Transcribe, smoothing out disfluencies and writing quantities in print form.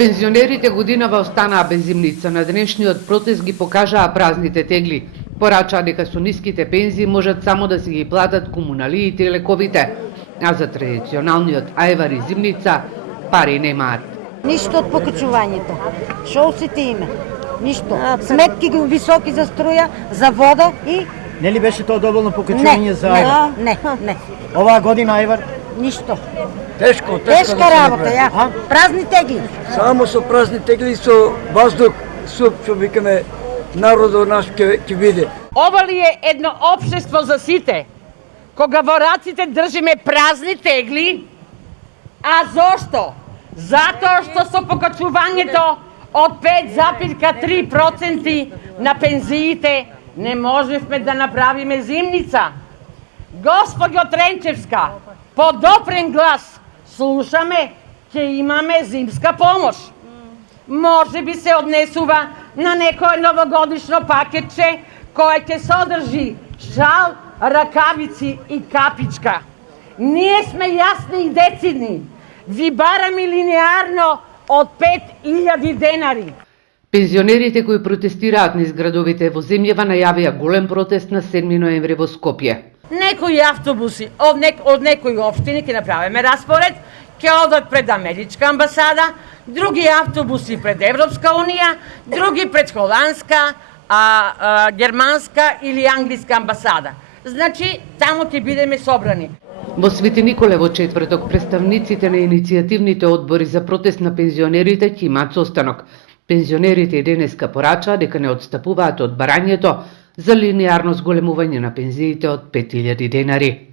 Пензионерите годинава останаа без зимница. На денешниот протест ги покажаа празните тегли. Порачаа дека со ниските пензии можат само да си ги платат комуналиите и лековите, а за традиционалниот ајвар и зимница пари немаат. Ништо од покачувањето. Шоусите име. Ништо. Сметки ги високи за струја, за вода и... Нели беше тоа доволно покачување за ајвар? Не. Оваа година ајвар? Ништо. Тешка работа, ја. Празни тегли. Само со празни тегли, со воздух, суп, што викаме, народот наш ќе биде. Ова ли е едно општество за сите? Кога во раците држиме празни тегли, а зошто? Затоа што со покачувањето од 5,3% на пензиите не можевме да направиме зимница. Господјо Тренчевска, по допрен глас слушаме, ќе имаме зимска помош. Може би се однесува на некое новогодишно пакетче кое ќе содржи шал, ракавици и капичка. Ние сме јасни и децидни. Ви бараме линеарно од 5.000 денари. Пензионерите кои протестираат низ градовите во земјава најавија голем протест на 7 ноември во Скопје. Некои автобуси од некои општини ќе направиме распоред, ќе одат пред Америчка амбасада, други автобуси пред Европска унија, други пред Холандска, Германска или Англиска амбасада. Значи, таму ќе бидеме собрани. Во Свети Николе во четврток представниците на иницијативните одбори за протест на пензионерите ќе имаат состанок. Пензионерите и денеска порачаа дека не отстапуваат од барањето за линеарно зголемување на пензиите од 5.000 денари.